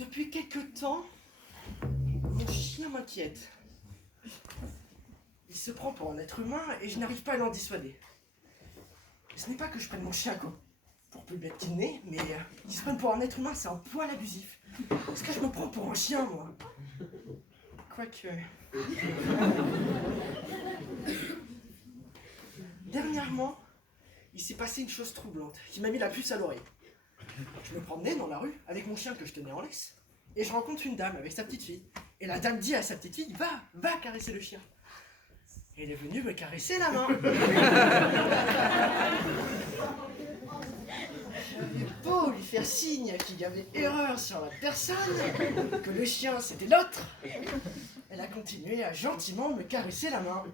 Depuis quelque temps, mon chien m'inquiète. Il se prend pour un être humain et je n'arrive pas à l'en dissuader. Ce n'est pas que je prenne mon chien pour plus bête qu'il n'est, mais il se prenne pour un être humain, c'est un poil abusif. Est-ce que je me prends pour un chien, moi? Quoique... Dernièrement, il s'est passé une chose troublante qui m'a mis la puce à l'oreille. Je me promenais dans la rue avec mon chien que je tenais en laisse et je rencontre une dame avec sa petite fille. Et la dame dit à sa petite fille, va caresser le chien. Et elle est venue me caresser la main. J'avais beau lui faire signe qu'il y avait erreur sur la personne, que le chien c'était l'autre. Elle a continué à gentiment me caresser la main.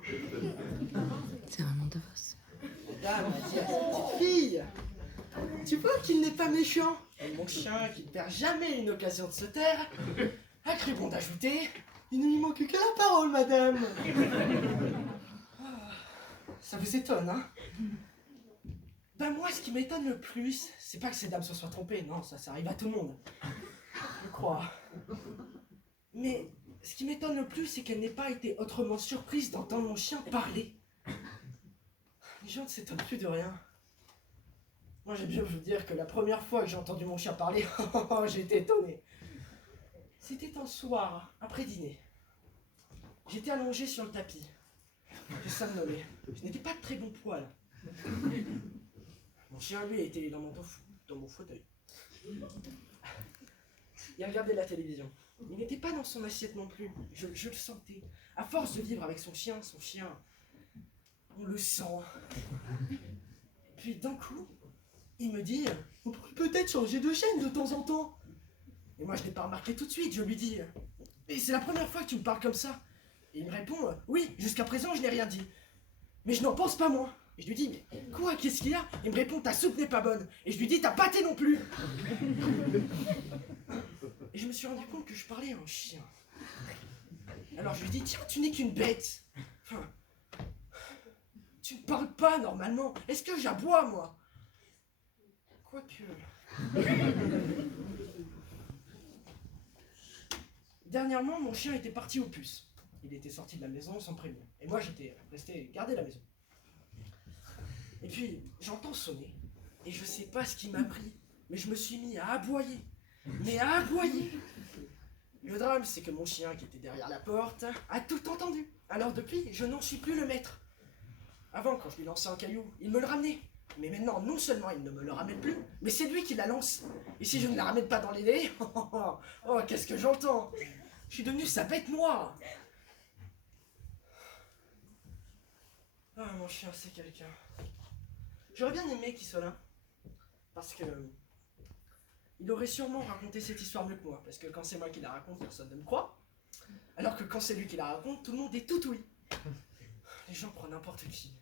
C'est un nom de Vos. La dame a dit à sa petite fille, tu vois qu'il n'est pas méchant. Et mon chien, qui ne perd jamais une occasion de se taire, a cru bon d'ajouter, il ne lui manque que la parole, madame. Ça vous étonne, hein? Ben moi, ce qui m'étonne le plus, c'est pas que ces dames se soient trompées, non, ça arrive à tout le monde. Je crois. Mais ce qui m'étonne le plus, c'est qu'elle n'ait pas été autrement surprise d'entendre mon chien parler. Les gens ne s'étonnent plus de rien. Moi, j'ai bien vous dire que la première fois que j'ai entendu mon chien parler, j'ai été étonné. C'était un soir, après dîner. J'étais allongé sur le tapis. Je somnolais. Je n'étais pas de très bon poil. Mon chien, lui, était dans mon fauteuil. Il regardait la télévision. Il n'était pas dans son assiette non plus. Je le sentais. À force de vivre avec son chien, on le sent. Puis d'un coup, il me dit, on pourrait peut-être changer de chaîne de temps en temps. Et moi, je ne l'ai pas remarqué tout de suite. Je lui dis, mais c'est la première fois que tu me parles comme ça. Et il me répond, oui, jusqu'à présent, je n'ai rien dit. Mais je n'en pense pas moins. Et je lui dis, mais quoi, qu'est-ce qu'il y a? Il me répond, ta soupe n'est pas bonne. Et je lui dis, ta pâté non plus. Et je me suis rendu compte que je parlais à un chien. Alors je lui dis, tiens, tu n'es qu'une bête. Enfin, tu ne parles pas normalement. Est-ce que j'aboie, moi? Quoique... Dernièrement, mon chien était parti aux puces. Il était sorti de la maison sans prévenir. Et moi, j'étais resté garder la maison. Et puis, j'entends sonner. Et je sais pas ce qui m'a pris. Mais je me suis mis à aboyer. Mais à aboyer. Le drame, c'est que mon chien, qui était derrière la porte, a tout entendu. Alors depuis, je n'en suis plus le maître. Avant, quand je lui lançais un caillou, il me le ramenait. Mais maintenant, non seulement il ne me le ramène plus, mais c'est lui qui la lance. Et si je ne la ramène pas dans les délais, oh, qu'est-ce que j'entends? Je suis devenu sa bête noire. Ah, mon chien, c'est quelqu'un. J'aurais bien aimé qu'il soit là. Parce que... il aurait sûrement raconté cette histoire mieux que moi. Parce que quand c'est moi qui la raconte, personne ne me croit. Alors que quand c'est lui qui la raconte, tout le monde est tout oui. Les gens prennent n'importe qui.